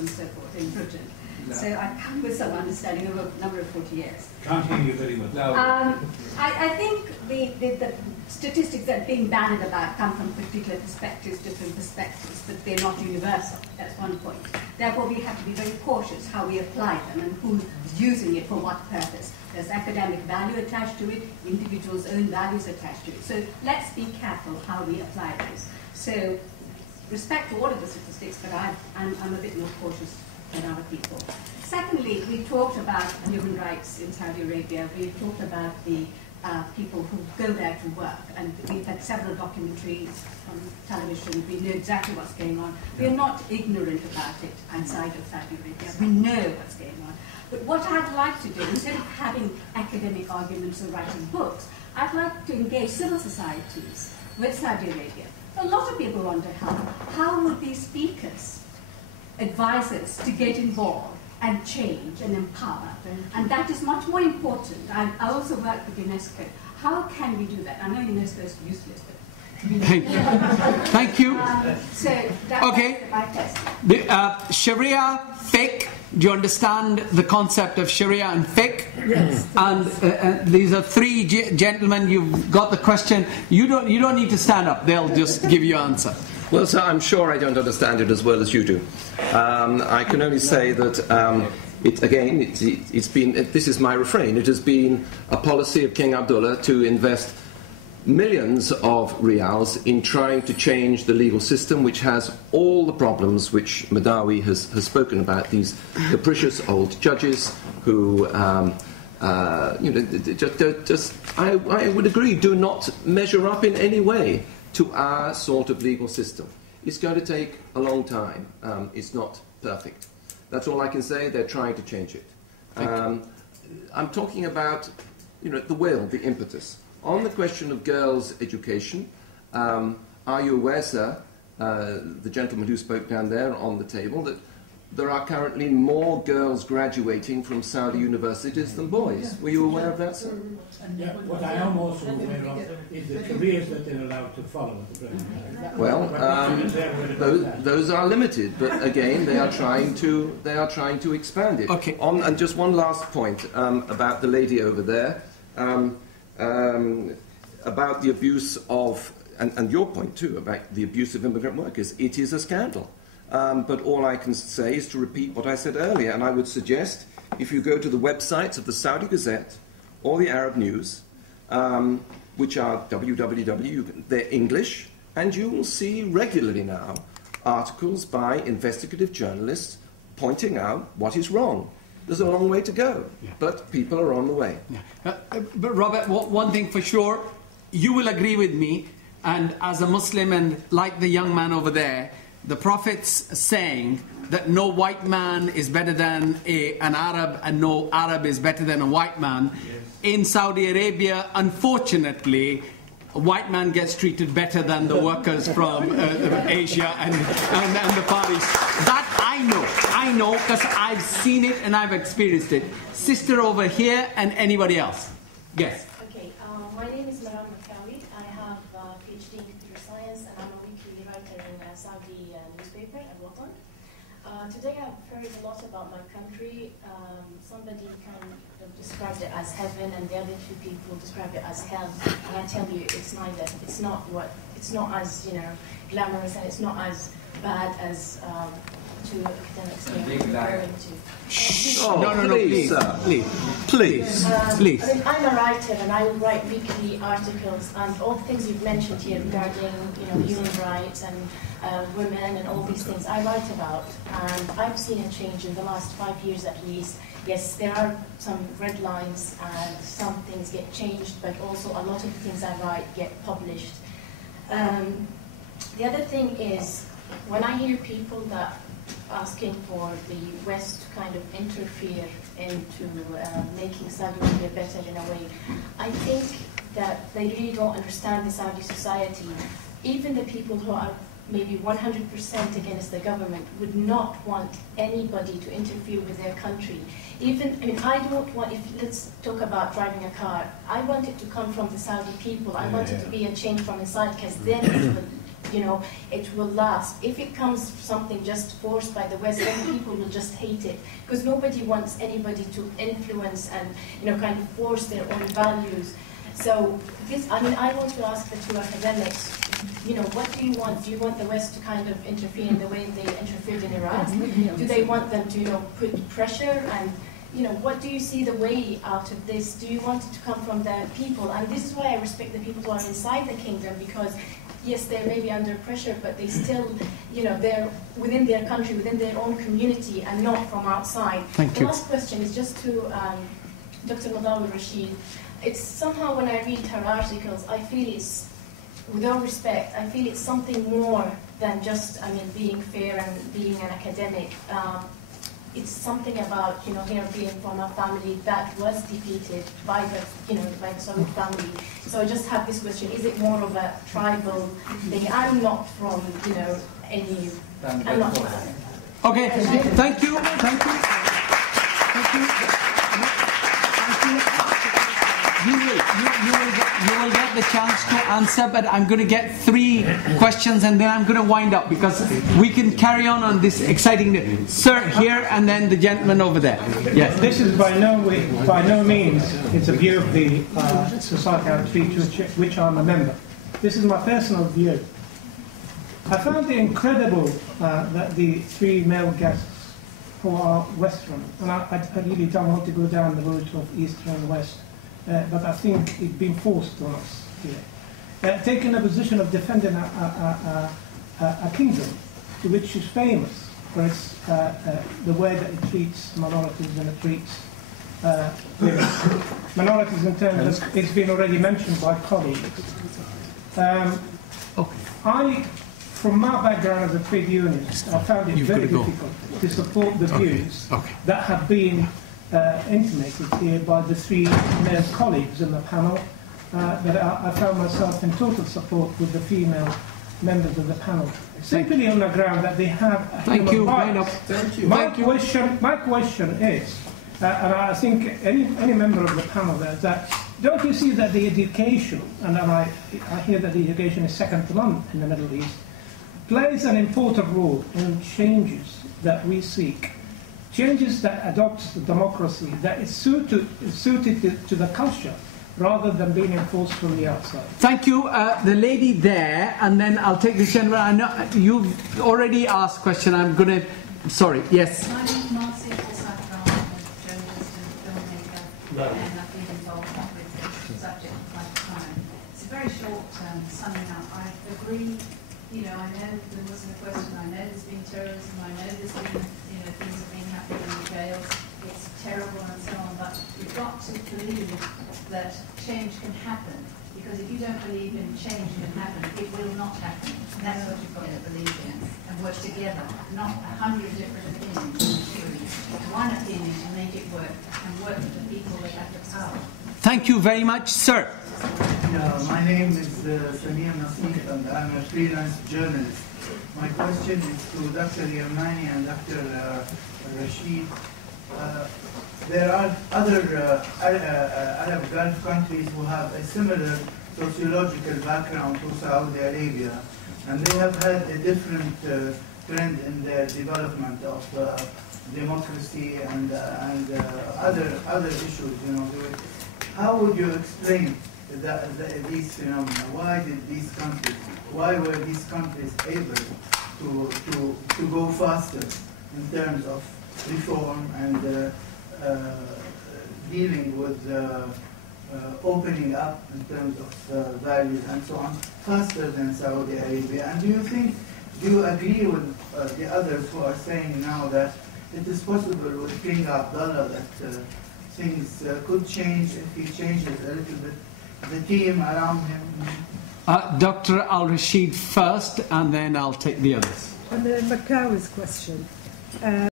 and so forth in Britain. No. So I come with some understanding over a number of 40 years. Can't hear you very much. No. I think the statistics that are being bandied about come from particular perspectives, different perspectives, but they're not universal. That's one point. Therefore, we have to be very cautious how we apply them and who's using it for what purpose. There's academic value attached to it, individuals' own values attached to it. So let's be careful how we apply this. So respect to all of the statistics, but I'm a bit more cautious than other people. Secondly, we talked about human rights in Saudi Arabia. We talked about the people who go there to work, and we've had several documentaries on television. We know exactly what's going on. We're not ignorant about it outside of Saudi Arabia. We know what's going on. But what I'd like to do, instead of having academic arguments or writing books, I'd like to engage civil societies with Saudi Arabia. A lot of people want to help. How would these speakers advise us to get involved and change and empower? And that is much more important. I also work with UNESCO. How can we do that? I know UNESCO is useless, but thank you. So that's my test. Sharia, fiqh. Do you understand the concept of Sharia and fiqh? Yes. And these are three gentlemen. You've got the question. You don't need to stand up. They'll just give you an answer. Well, sir, I'm sure I don't understand it as well as you do. I can only say that it's been. This is my refrain. It has been a policy of King Abdullah to invest millions of riyals in trying to change the legal system, which has all the problems which Madawi has spoken about. These capricious old judges who, I would agree, do not measure up in any way to our sort of legal system. It's going to take a long time. It's not perfect. That's all I can say. They're trying to change it. I'm talking about, the will, the impetus. On the question of girls' education, are you aware, sir, the gentleman who spoke down there on the table, that there are currently more girls graduating from Saudi universities than boys? Were you aware of that, sir? Yeah, what I am also aware of is the careers that they're allowed to follow at the present. Well, those are limited, but again, they are trying to expand it. Okay. And just one last point about the lady over there. About the abuse of, and your point too, about the abuse of immigrant workers. It is a scandal. But all I can say is to repeat what I said earlier, and I would suggest if you go to the websites of the Saudi Gazette or the Arab News, which are www, they're English, and you will see regularly now articles by investigative journalists pointing out what is wrong. There's a long way to go, but people are on the way. Yeah. But Robert, one thing for sure, you will agree with me, and as a Muslim and like the young man over there, the Prophet's saying that no white man is better than an Arab and no Arab is better than a white man. Yes. In Saudi Arabia, unfortunately, a white man gets treated better than the workers from Asia and the Far East. That I know, because I've seen it and I've experienced it. Sister over here and anybody else. Yes. Okay, my name is Maran Makawi. I have a PhD in computer science and I'm a weekly writer in a Saudi newspaper, Al-Watan. Today I've heard a lot about my country. Somebody kind of described it as heaven, and the other two people described it as hell. And I tell you, it's neither. It's not as glamorous, and it's not as bad as two academics are referring to. No, please. I mean, I'm a writer, and I write weekly articles, and all the things you've mentioned here regarding human rights and women and all these things I write about. And I've seen a change in the last 5 years at least. Yes, there are some red lines and some things get changed, but also a lot of the things I write get published. The other thing is, when I hear people that asking for the West to kind of interfere into making Saudi Arabia better in a way, I think that they really don't understand the Saudi society. Even the people who are maybe 100% against the government would not want anybody to interfere with their country. I don't want, let's talk about driving a car. I want it to come from the Saudi people. I want it to be a change from inside, because then it will last. If it comes something just forced by the West, then people will just hate it, because nobody wants anybody to influence and kind of force their own values. So I want to ask the two academics, what do you want? Do you want the West to kind of interfere in the way they interfered in Iraq? Do they want them to put pressure? And what do you see the way out of this? Do you want it to come from the people? And this is why I respect the people who are inside the kingdom, because yes, they may be under pressure, but they still, they're within their country, within their own community, and not from outside. The last question is just to Dr. Madawi Rashid. It's somehow, when I read her articles, I feel it's, with all respect, I feel it's something more than just, being fair and being an academic. It's something about, her being from a family that was defeated by the Soviet family. So I just have this question: is it more of a tribal thing? I'm not from, any. I'm not from. Okay. Thank you. Thank you. Thank you. You will get the chance to answer, but I'm going to get 3 questions and then I'm going to wind up, because we can carry on this exciting. Sir here, and then the gentleman over there. Yes. This is by no means it's a view of the society outreach which I'm a member. This is my personal view. I found it incredible that the 3 male guests who are Western, and I really don't want to go down the route of East and West, but I think it's been forced on us here. Taking a position of defending a kingdom which is famous for its, the way that it treats minorities and it treats women. Minorities in terms of, it's been already mentioned by colleagues. From my background as a trade unionist, I found it very difficult to support the views that have been intimated here by the 3 male colleagues in the panel, but I found myself in total support with the female members of the panel, simply on the ground that they have human rights. Thank you. My question is, and I think any member of the panel there, that don't you see that the education, and I hear that the education is second to none in the Middle East, plays an important role in changes that we seek, changes that adopts the democracy that is suited to the culture, rather than being enforced from the outside. Thank you. The lady there, and then I'll take this gentleman. I know you've already asked a question. I'm going to... Sorry, yes. My name is Marcy, I'm a journalist and filmmaker, and I've been involved with this subject for quite a time. It's a very short summing up. I agree, I know there wasn't a question, I know there's been terrorism, I know there's been, things have been happening in the jails, it's terrible and so on, but you've got to believe that change can happen, because if you don't believe in change can happen, it will not happen. And that's what you've got to believe in, and work together, not 100 different opinions. One opinion to make it work, and work with the people that have the power. Thank you very much, sir. My name is Samir Nasif, and I'm a freelance journalist. My question is to Dr. Yamani and Dr. Rashid. There are other Arab Gulf countries who have a similar sociological background to Saudi Arabia, and they have had a different trend in their development of democracy and other issues. How would you explain these phenomena? Why were these countries able to go faster in terms of reform and dealing with opening up in terms of values and so on, faster than Saudi Arabia? And do you agree with the others who are saying now that it is possible with King Abdullah that things could change if he changes a little bit the team around him? Dr. Al-Rashid first, and then I'll take the others. On the Macau's question,